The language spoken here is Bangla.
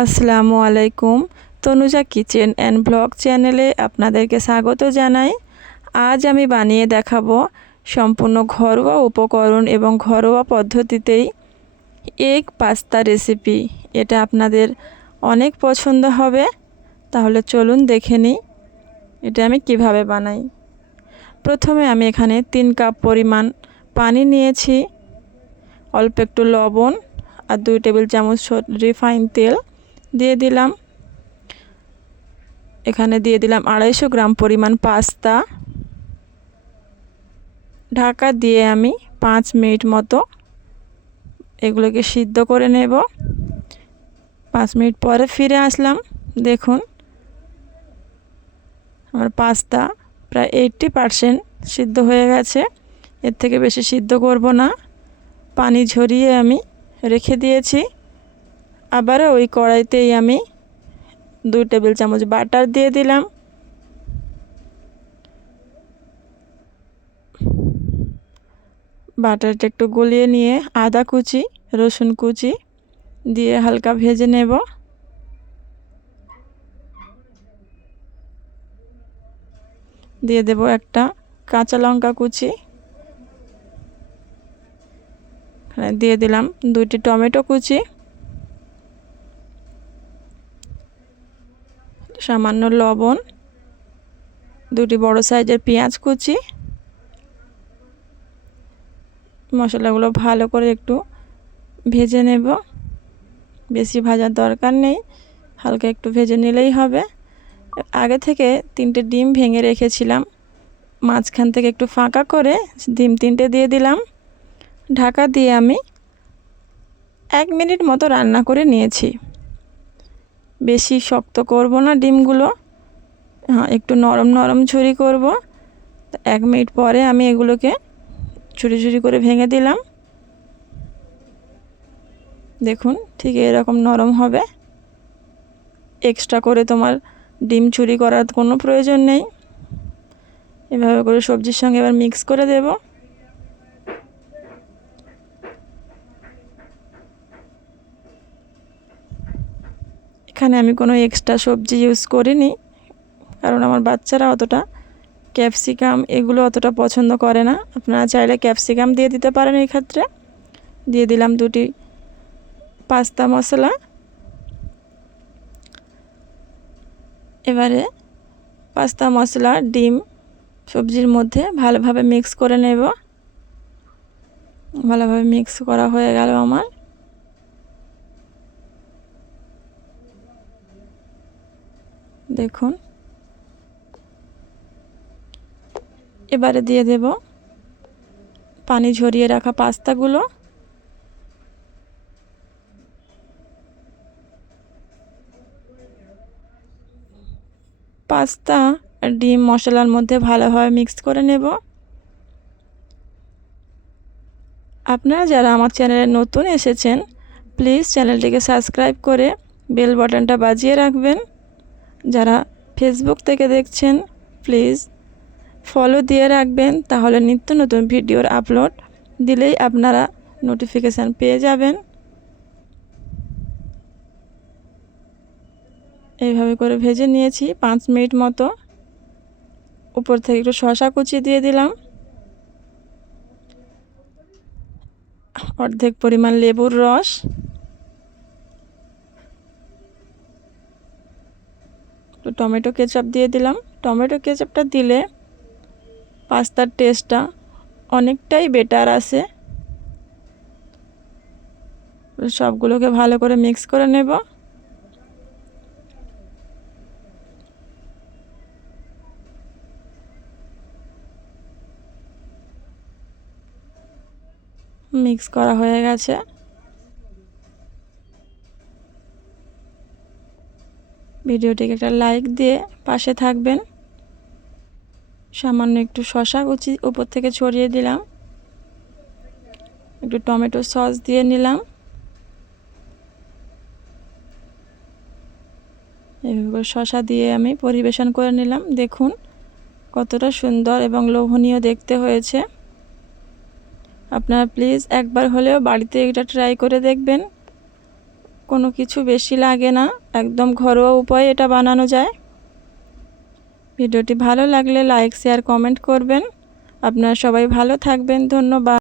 আসসালামু আলাইকুম। তনুজা কিচেন অ্যান্ড ব্লগ চ্যানেলে আপনাদেরকে স্বাগত জানাই। আজ আমি বানিয়ে দেখাবো সম্পূর্ণ ঘরোয়া উপকরণ এবং ঘরোয়া পদ্ধতিতেই এগ পাস্তা রেসিপি। এটা আপনাদের অনেক পছন্দ হবে। তাহলে চলুন দেখে নিই এটা আমি কিভাবে বানাই। প্রথমে আমি এখানে 3 কাপ পরিমাণ পানি নিয়েছি, অল্প একটু লবণ আর 2 টেবিল চামচ রিফাইন তেল দিয়ে দিলাম। এখানে দিয়ে দিলাম 250 গ্রাম পরিমাণ পাস্তা। ঢাকা দিয়ে আমি 5 মিনিট মতো এগুলোকে সিদ্ধ করে নেব। 5 মিনিট পরে ফিরে আসলাম। দেখুন আমার পাস্তা প্রায় 80% সিদ্ধ হয়ে গেছে। এর থেকে বেশি সিদ্ধ করব না। পানি ঝরিয়ে আমি রেখে দিয়েছি। আবারও ওই কড়াইতেই আমি 2 টেবিল চামচ বাটার দিয়ে দিলাম। বাটারটা একটু গলিয়ে নিয়ে আদা কুচি, রসুন কুচি দিয়ে হালকা ভেজে নেব। দিয়ে দেব একটা কাঁচা লঙ্কা কুচি। দিয়ে দিলাম 2টি টমেটো কুচি, সামান্য লবণ, 2টি বড় সাইজের পেঁয়াজ কুচি। মশলাগুলো ভালো করে একটু ভেজে নেব। বেশি ভাজার দরকার নেই, হালকা একটু ভেজে নিলেই হবে। আগে থেকে 3টে ডিম ভেঙে রেখেছিলাম, মাঝখান থেকে একটু ফাঁকা করে ডিম 3টে দিয়ে দিলাম। ঢাকা দিয়ে আমি 1 মিনিট মতো রান্না করে নিয়েছি। বেশি শক্ত করব না ডিমগুলো, একটু নরম নরম ঝুরি করব। 1 মিনিট পরে আমি এগুলোকে ঝুরি ঝুরি করে ভেঙে দিলাম। দেখুন ঠিক এরকম নরম হবে। এক্সট্রা করে তোমার ডিম চুরি করার কোনো প্রয়োজন নেই। এভাবে করে সবজির সঙ্গে এবার মিক্স করে দেব। এখানে আমি কোনো এক্সট্রা সবজি ইউজ করিনি, কারণ আমার বাচ্চারা অতটা ক্যাপসিকাম এগুলো অতটা পছন্দ করে না। আপনারা চাইলে ক্যাপসিকাম দিয়ে দিতে পারেন। এই ক্ষেত্রে দিয়ে দিলাম 2টি পাস্তা মশলা। এবারে পাস্তা মশলা ডিম সবজির মধ্যে ভালোভাবে মিক্স করে নেব। ভালোভাবে মিক্স করা হয়ে গেল আমার। দেখুন এবারে দিয়ে দেব পানি ঝরিয়ে রাখা পাস্তাগুলো। পাস্তা আর ডিম মশলার মধ্যে ভালোভাবে মিক্স করে নেব। আপনারা যারা আমার চ্যানেলে নতুন এসেছেন প্লিজ চ্যানেলটিকে সাবস্ক্রাইব করে বেল বাটনটা বাজিয়ে রাখবেন। যারা ফেসবুক থেকে দেখছেন প্লিজ ফলো দিয়ে রাখবেন, তাহলে নিত্য নতুন ভিডিওর আপলোড দিলেই আপনারা নোটিফিকেশান পেয়ে যাবেন। এইভাবে করে ভেজে নিয়েছি 5 মিনিট মতো। উপর থেকে একটু শসা কুচি দিয়ে দিলাম, অর্ধেক পরিমাণ লেবুর রস, একটু টমেটো কেচাপ দিয়ে দিলাম। টমেটো কেচাপটা দিলে পাস্তার টেস্টটা অনেকটাই বেটার আসে। সবগুলোকে ভালো করে মিক্স করে নেব। মিক্স করা হয়ে গেছে। ভিডিওটিকে একটা লাইক দিয়ে পাশে থাকবেন। সামান্য একটু শসা কুচি উপর থেকে ছড়িয়ে দিলাম, একটু টমেটো সস দিয়ে নিলাম। এইভাবে শসা দিয়ে আমি পরিবেশন করে নিলাম। দেখুন কতটা সুন্দর এবং লোভনীয় দেখতে হয়েছে। আপনারা প্লিজ একবার হলেও বাড়িতে এটা ট্রাই করে দেখবেন। কোনো কিছু বেশি লাগে না, একদম ঘরোয়া উপায়ে এটা বানানো যায়। ভিডিওটি ভালো লাগলে লাইক শেয়ার কমেন্ট করবেন। আপনারা সবাই ভালো থাকবেন। ধন্যবাদ।